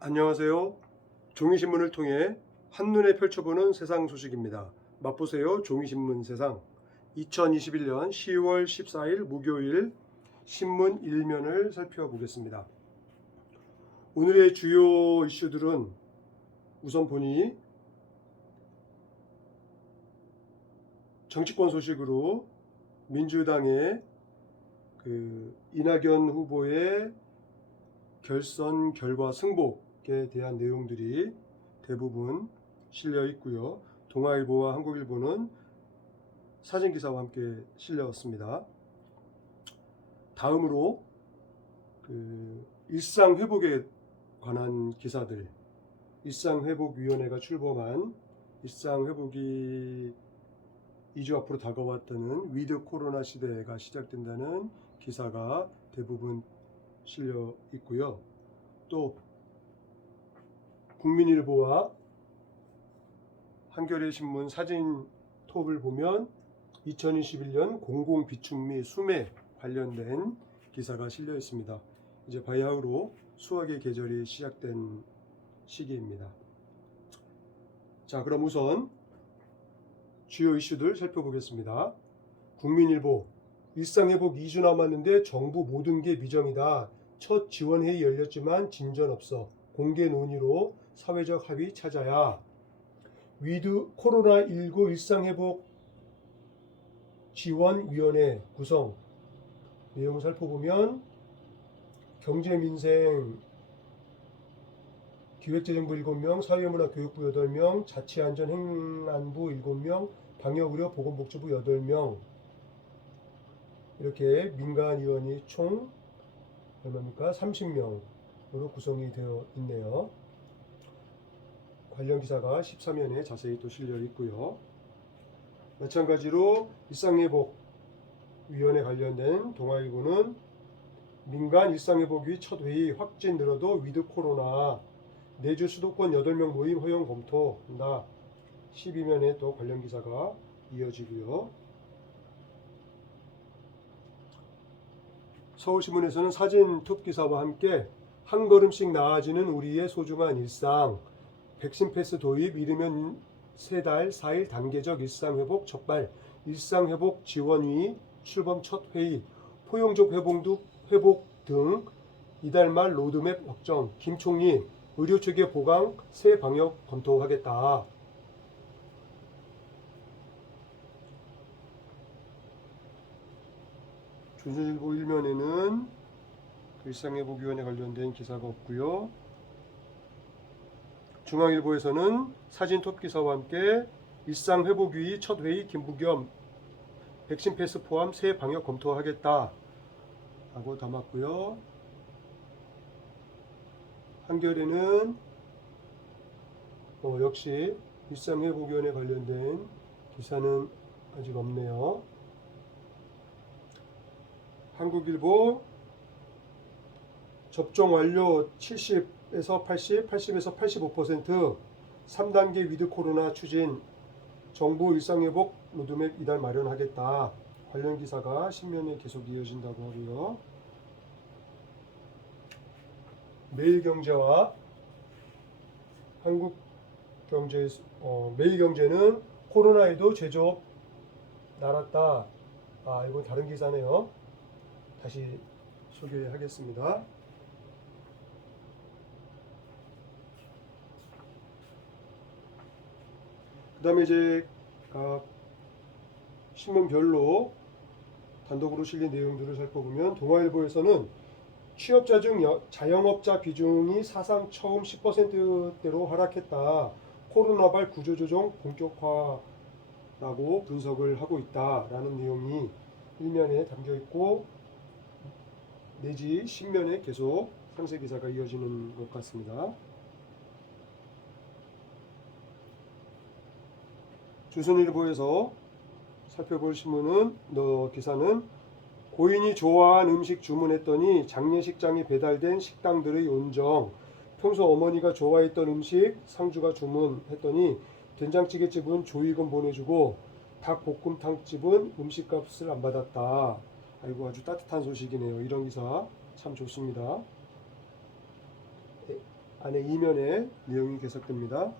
안녕하세요. 종이신문을 통해 한눈에 펼쳐보는 세상 소식입니다. 맛보세요. 종이신문 세상. 2021년 10월 14일 목요일 신문 1면을 살펴보겠습니다. 오늘의 주요 이슈들은 우선 보니 정치권 소식으로 민주당의 이낙연 후보의 결선 결과 승복에 대한 내용들이 대부분 실려 있고요. 동아일보와 한국일보는 사진 기사와 함께 실렸습니다. 다음으로 일상 회복에 관한 기사들, 일상회복위원회가 출범한 일상회복이 2주 앞으로 다가왔다는 위드 코로나 시대가 시작된다는 기사가 대부분 실려 있고요. 또 국민일보와 한겨레 신문 사진 톱을 보면 2021년 공공비축 및 수매 관련된 기사가 실려 있습니다. 이제 바야흐로 수확의 계절이 시작된 시기입니다. 자, 그럼 우선 주요 이슈들 살펴보겠습니다. 국민일보, 일상회복 2주 남았는데 정부 모든 게 미정이다. 첫 지원회의 열렸지만 진전 없어. 공개 논의로 사회적 합의 찾아야. 위드 코로나19 일상회복 지원위원회 구성. 내용을 살펴보면 경제민생 기획재정부 7명, 사회문화교육부 8명, 자치안전행안부 7명, 방역의료 보건복지부 8명, 이렇게 민간위원이 총 얼마입니까? 30명으로 구성이 되어 있네요. 관련 기사가 13면에 자세히 또 실려 있고요. 마찬가지로 일상회복위원회 관련된 동아일보는 민간 일상회복위 첫 회의 확진 늘어도 위드 코로나 내주 수도권 8명 모임 허용 검토한다. 12면에 또 관련 기사가 이어지고요. 서울신문에서는 사진 톱 기사와 함께 한 걸음씩 나아지는 우리의 소중한 일상, 백신 패스 도입, 이르면 3달 4일 단계적 일상회복 첫발, 일상회복 지원위 출범 첫 회의, 포용적 회복 등 이달 말 로드맵 확정, 김 총리 의료체계 보강 새 방역 검토하겠다. 조선일보 1면에는 일상회복위원회 관련된 기사가 없고요. 중앙일보에서는 사진 톱 기사와 함께 일상회복위 첫 회의 김부겸 백신 패스 포함 새 방역 검토하겠다 하고 담았고요. 한겨레는 역시 일상회복위원회 관련된 기사는 아직 없네요. 한국일보 접종 완료 70에서 80, 80에서 85%, 3단계 위드 코로나 추진, 정부 일상회복 로드맵 이달 마련하겠다. 관련 기사가 신면에 계속 이어진다고 하고요. 매일경제와 한국경제, 매일경제는 코로나에도 제조업 날았다. 이건 다른 기사네요. 다시 소개하겠습니다. 그 다음에 이제 각 신문별로 단독으로 실린 내용들을 살펴보면 동아일보에서는 취업자 중 자영업자 비중이 사상 처음 10%대로 하락했다. 코로나발 구조조정 본격화라고 분석을 하고 있다라는 내용이 1면에 담겨 있고 내지 10면에 계속 상세 기사가 이어지는 것 같습니다. 조선일보에서 살펴볼 기사는 고인이 좋아한 음식 주문했더니 장례식장에 배달된 식당들의 온정. 평소 어머니가 좋아했던 음식 상주가 주문했더니 된장찌개집은 조이금 보내주고 닭볶음탕집은 음식값을 안 받았다. 아이고, 아주 따뜻한 소식이네요. 이런 기사 참 좋습니다. 안에 이면에 내용이 개석됩니다.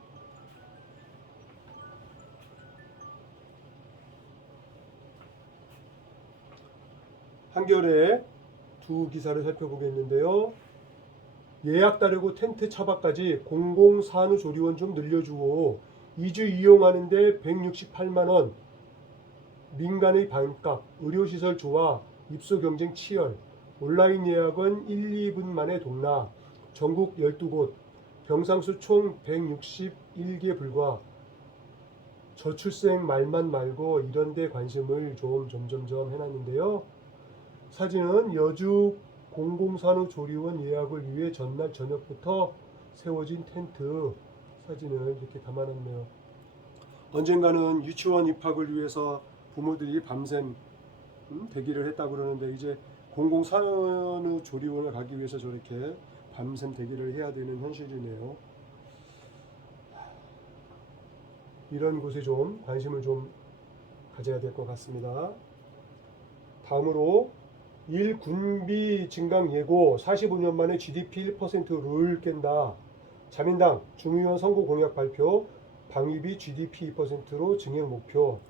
한겨레 두 기사를 살펴보겠는데요. 예약 따르고 텐트 차박까지 공공산후조리원 좀 늘려주고 2주 이용하는데 168만원, 민간의 반값, 의료시설 좋아, 입소 경쟁 치열, 온라인 예약은 1, 2분 만에 동나, 전국 12곳, 병상수 총 161개 불과, 저출생 말만 말고 이런 데 관심을 좀 점점점 해놨는데요. 사진은 여주 공공산후조리원 예약을 위해 전날 저녁부터 세워진 텐트 사진을 이렇게 담아놨네요. 언젠가는 유치원 입학을 위해서 부모들이 밤샘 대기를 했다고 그러는데 이제 공공산후조리원을 가기 위해서 저렇게 밤샘 대기를 해야 되는 현실이네요. 이런 곳에 좀 관심을 좀 가져야 될 것 같습니다. 다음으로 일 군비 증강 예고 45년 만에 GDP 1%를 깬다. 자민당 중의원 선거 공약 발표 방위비 GDP 2%로 증액 목표.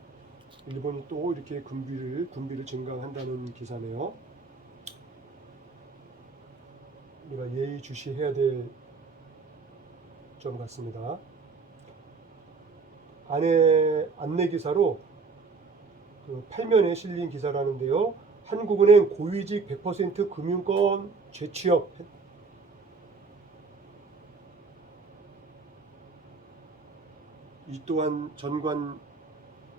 일본이 또 이렇게 군비를 증강한다는 기사네요. 우리가 예의주시해야 될 점 같습니다. 안내 기사로 그 8면에 실린 기사라는데요. 한국은행 고위직 100% 금융권 재취업. 이 또한 전관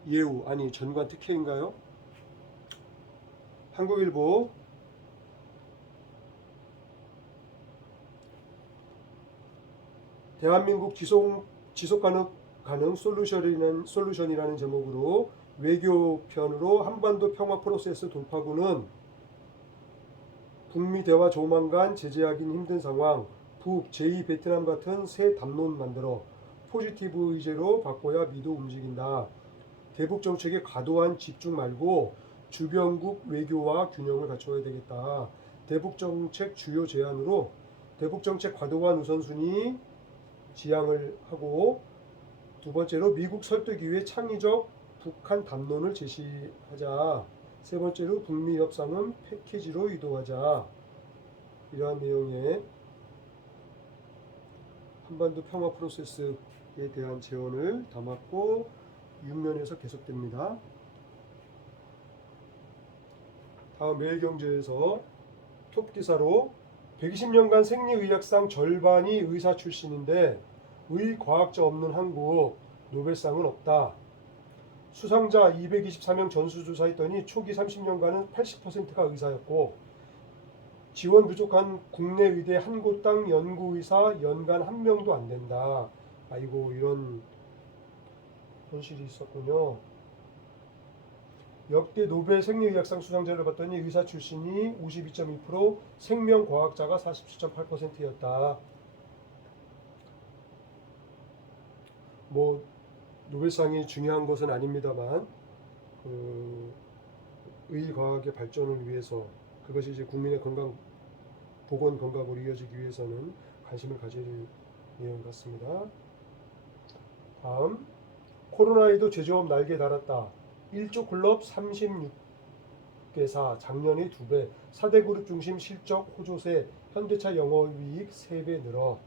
예우 아니 전관 특혜인가요? 한국일보 대한민국 지속 가능 솔루션이라는 제목으로 외교편으로 한반도 평화 프로세스 돌파구는 북미 대화 조만간 제재하긴 힘든 상황, 북 제2베트남 같은 새 담론 만들어 포지티브 의제로 바꿔야 미도 움직인다. 대북 정책에 과도한 집중 말고 주변국 외교와 균형을 갖춰야 되겠다. 대북 정책 주요 제안으로 대북 정책 과도한 우선순위 지향을 하고, 두 번째로 미국 설득 위해 창의적 북한 담론을 제시하자. 세 번째로 북미 협상은 패키지로 이동하자. 이러한 내용의 한반도 평화 프로세스에 대한 제언을 담았고 6면에서 계속됩니다. 다음 매일경제에서 톱 기사로 120년간 생리의학상 절반이 의사 출신인데 의과학자 없는 한국, 노벨상은 없다. 수상자 224명 전수조사했더니 초기 30년간은 80%가 의사였고 지원 부족한 국내 의대 한 곳당 연구의사 연간 한 명도 안 된다. 아이고, 이런 현실이 있었군요. 역대 노벨 생리의학상 수상자를 봤더니 의사 출신이 52.2%, 생명과학자가 47.8%였다. 뭐 노벨상이 중요한 것은 아닙니다만 의과학의 발전을 위해서, 그것이 이제 국민의 건강, 보건 건강으로 이어지기 위해서는 관심을 가질 내용 같습니다. 다음, 코로나에도 제조업 날개 달았다. 1조 클럽 36개사, 작년의 2배, 4대 그룹 중심 실적 호조세, 현대차 영업이익 3배 늘어.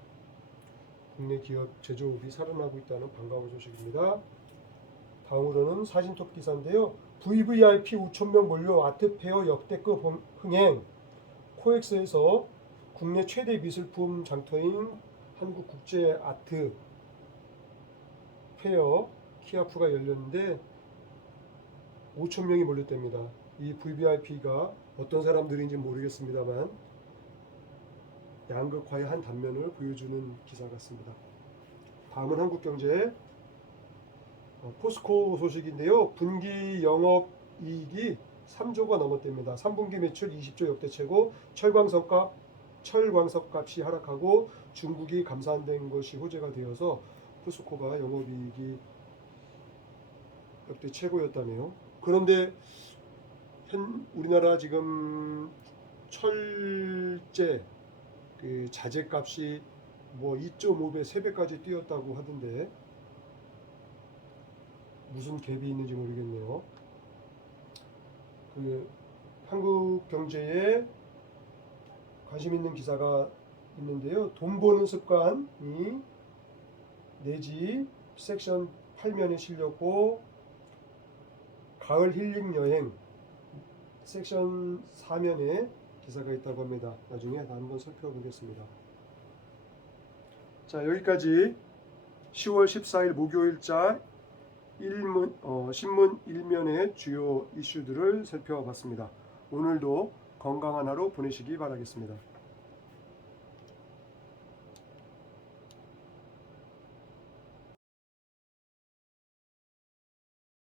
국내 기업 제조업이 살아나고 있다는 반가운 소식입니다. 다음으로는 사진톱 기사인데요. VVIP 5,000명 몰려 아트페어 역대급 흥행. 코엑스에서 국내 최대 미술품 장터인 한국국제아트 페어 키아프가 열렸는데 5,000명이 몰렸답니다. 이 VVIP가 어떤 사람들인지 모르겠습니다만 양극화의 한 단면을 보여주는 기사 같습니다. 다음은 한국경제 포스코 소식인데요. 분기 영업이익이 3조가 넘었답니다. 3분기 매출 20조 역대 최고, 철광석값이 하락하고 중국이 감산된 것이 호재가 되어서 포스코가 영업이익이 역대 최고였다네요. 그런데 우리나라 지금 철제 그 자재값이 뭐 2.5배, 3배까지 뛰었다고 하던데 무슨 갭이 있는지 모르겠네요. 그 한국 경제에 관심 있는 기사가 있는데요. 돈 버는 습관이 내지 섹션 8면에 실렸고, 가을 힐링 여행 섹션 4면에 기사가 있다고 합니다. 나중에 한번 살펴보겠습니다. 자, 여기까지 10월 14일 목요일자 신문 1면의 주요 이슈들을 살펴봤습니다. 오늘도 건강한 하루 보내시기 바라겠습니다.